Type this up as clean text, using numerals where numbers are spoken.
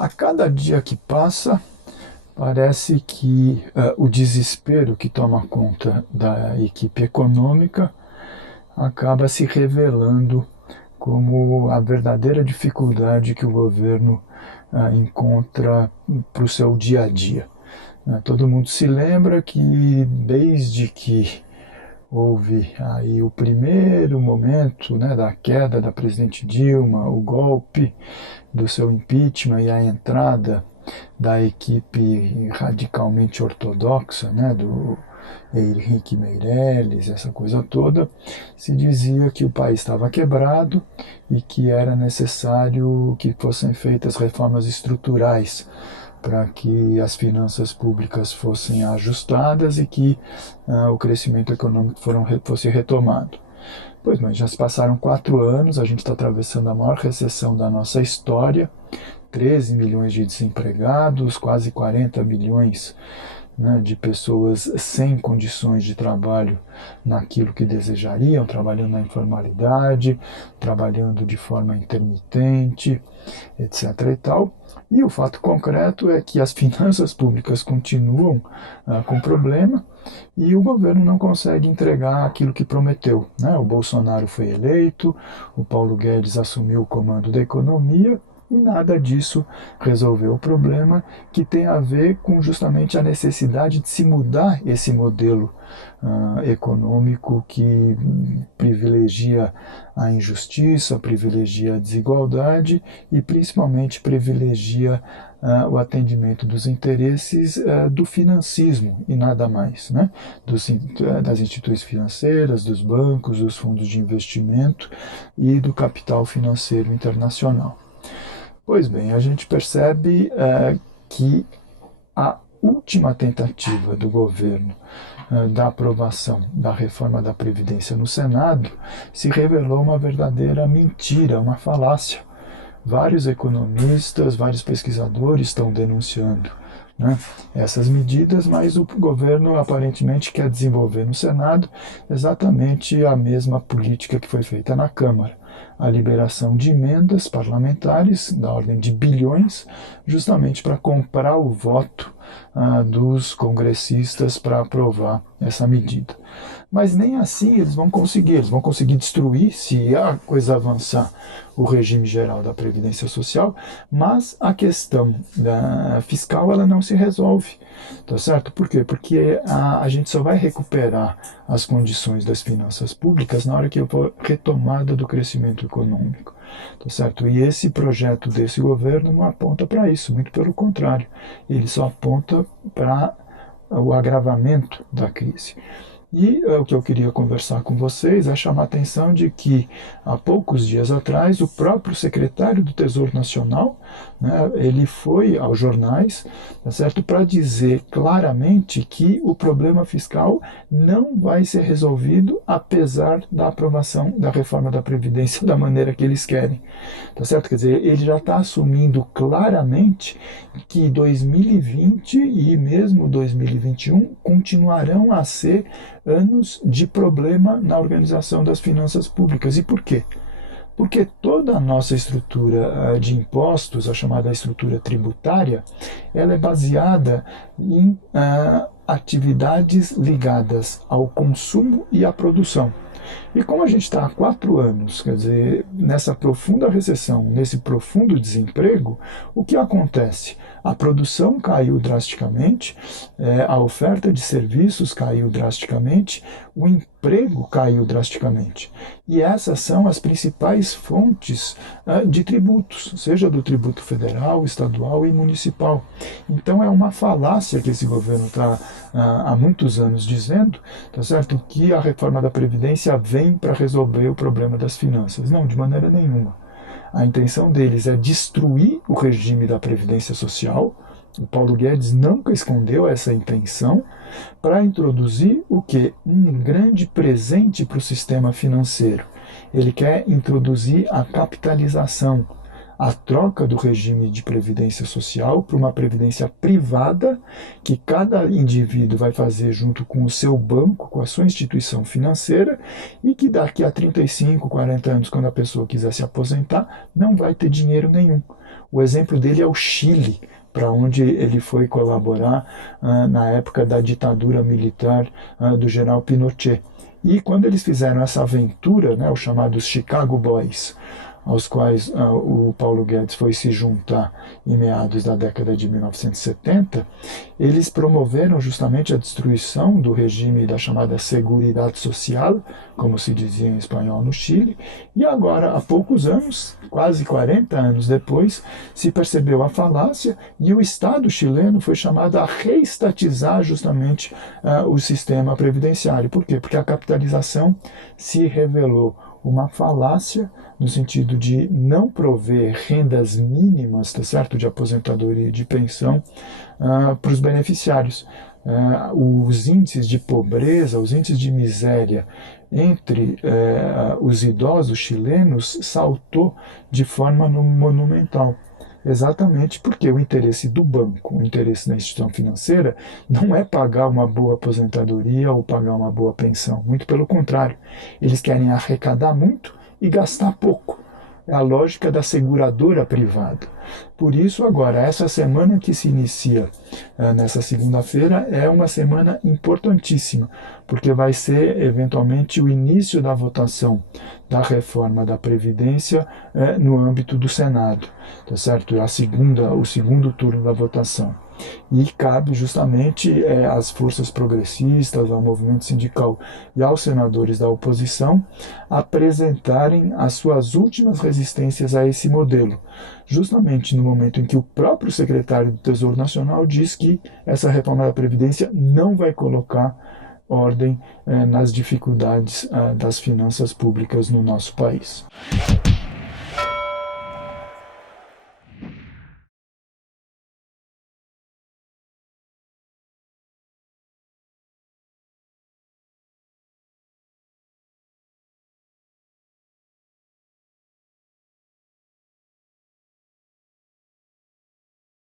A cada dia que passa, parece que o desespero que toma conta da equipe econômica acaba se revelando como a verdadeira dificuldade que o governo encontra para o seu dia a dia. Todo mundo se lembra que desde que houve aí o primeiro momento, né, da queda da presidente Dilma, o golpe do seu impeachment e a entrada da equipe radicalmente ortodoxa, né, do Henrique Meirelles, essa coisa toda, se dizia que o país estava quebrado e que era necessário que fossem feitas reformas estruturais para que as finanças públicas fossem ajustadas e que o crescimento econômico fosse retomado. Pois bem, já se passaram 4 anos, a gente está atravessando a maior recessão da nossa história, 13 milhões de desempregados, quase 40 milhões, né, de pessoas sem condições de trabalho naquilo que desejariam, trabalhando na informalidade, trabalhando de forma intermitente, etc. e tal. E o fato concreto é que as finanças públicas continuam com problema e o governo não consegue entregar aquilo que prometeu, né? O Bolsonaro foi eleito, o Paulo Guedes assumiu o comando da economia e nada disso resolveu o problema, que tem a ver com justamente a necessidade de se mudar esse modelo econômico que privilegia a injustiça, privilegia a desigualdade e principalmente privilegia o atendimento dos interesses do financismo e nada mais, né? Das instituições financeiras, dos bancos, dos fundos de investimento e do capital financeiro internacional. Pois bem, a gente percebe que a última tentativa do governo da aprovação da reforma da Previdência no Senado se revelou uma verdadeira mentira, uma falácia. Vários economistas, vários pesquisadores estão denunciando, né, essas medidas, mas o governo aparentemente quer desenvolver no Senado exatamente a mesma política que foi feita na Câmara. A liberação de emendas parlamentares da ordem de bilhões, justamente para comprar o voto dos congressistas para aprovar essa medida. Mas nem assim eles vão conseguir destruir, se a coisa avançar, o regime geral da Previdência Social, mas a questão fiscal ela não se resolve, tá certo? Por quê? Porque a gente só vai recuperar as condições das finanças públicas na hora que houver retomada do crescimento econômico, tá certo? E esse projeto desse governo não aponta para isso, muito pelo contrário, ele só aponta para o agravamento da crise. E o que eu queria conversar com vocês é chamar a atenção de que, há poucos dias atrás, o próprio secretário do Tesouro Nacional, né, ele foi aos jornais, tá certo, para dizer claramente que o problema fiscal não vai ser resolvido apesar da aprovação da reforma da Previdência da maneira que eles querem. Tá certo? Quer dizer, ele já está assumindo claramente que 2020 e mesmo 2021 continuarão a ser anos de problema na organização das finanças públicas. E por quê? Porque toda a nossa estrutura de impostos, a chamada estrutura tributária, ela é baseada em atividades ligadas ao consumo e à produção. E como a gente está há 4 anos, quer dizer, nessa profunda recessão, nesse profundo desemprego, o que acontece? A produção caiu drasticamente, a oferta de serviços caiu drasticamente, o emprego caiu drasticamente. E essas são as principais fontes de tributos, seja do tributo federal, estadual e municipal. Então é uma falácia que esse governo está há muitos anos dizendo, tá certo, que a reforma da Previdência vem para resolver o problema das finanças. Não, de maneira nenhuma. A intenção deles é destruir o regime da Previdência Social. O Paulo Guedes nunca escondeu essa intenção, para introduzir o que? Um grande presente para o sistema financeiro. Ele quer introduzir a capitalização, a troca do regime de previdência social para uma previdência privada que cada indivíduo vai fazer junto com o seu banco, com a sua instituição financeira, e que daqui a 35, 40 anos, quando a pessoa quiser se aposentar, não vai ter dinheiro nenhum. O exemplo dele é o Chile, para onde ele foi colaborar na época da ditadura militar do general Pinochet. E quando eles fizeram essa aventura, né, os chamados Chicago Boys, aos quais o Paulo Guedes foi se juntar em meados da década de 1970, eles promoveram justamente a destruição do regime da chamada Seguridade Social, como se dizia em espanhol no Chile, e agora, há poucos anos, quase 40 anos depois, se percebeu a falácia e o Estado chileno foi chamado a reestatizar justamente o sistema previdenciário. Por quê? Porque a capitalização se revelou uma falácia no sentido de não prover rendas mínimas, tá certo, de aposentadoria e de pensão para os beneficiários. Os índices de pobreza, os índices de miséria entre os idosos chilenos saltou de forma monumental. Exatamente porque o interesse do banco, o interesse da instituição financeira, não é pagar uma boa aposentadoria ou pagar uma boa pensão. Muito pelo contrário. Eles querem arrecadar muito e gastar pouco. É a lógica da seguradora privada. Por isso, agora, essa semana que se inicia nessa segunda-feira é uma semana importantíssima, porque vai ser, eventualmente, o início da votação da reforma da Previdência no âmbito do Senado, tá certo? O segundo turno da votação. E cabe justamente às forças progressistas, ao movimento sindical e aos senadores da oposição apresentarem as suas últimas resistências a esse modelo, justamente no momento em que o próprio secretário do Tesouro Nacional diz que essa reforma da Previdência não vai colocar ordem nas dificuldades das finanças públicas no nosso país.